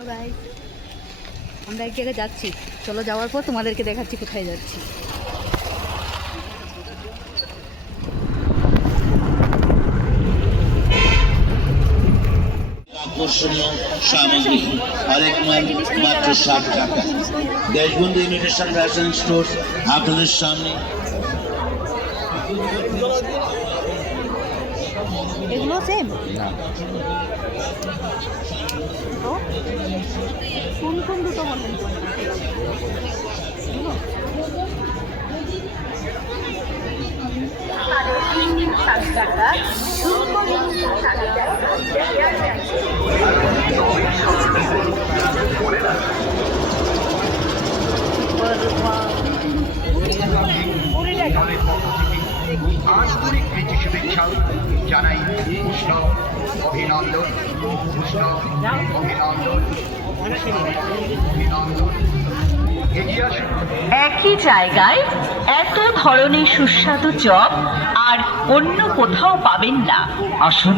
আমরা এক জায়গায় যাচ্ছি, চলো যাওয়ার পর তোমাদেরকে দেখাচ্ছি কোথায় যাচ্ছি। আকর্ষণীয় সামগ্রী আরেক মাত্র 60 টাকা। দেশবন্ধু ইমিটেশন ফ্যাশন স্টোর আপনাদের সামনে। এগুলো সেম কোন কোন দুটো বলেন? আন্তরিক প্রীতি শুভেচ্ছা জানাই উষ্ণ অভিনন্দন, উষ্ণ অভিনন্দন, অভিনন্দন। একই জায়গায় এত ধরনের সুস্বাদু চপ আর অন্য কোথাও পাবেন না। আসুন।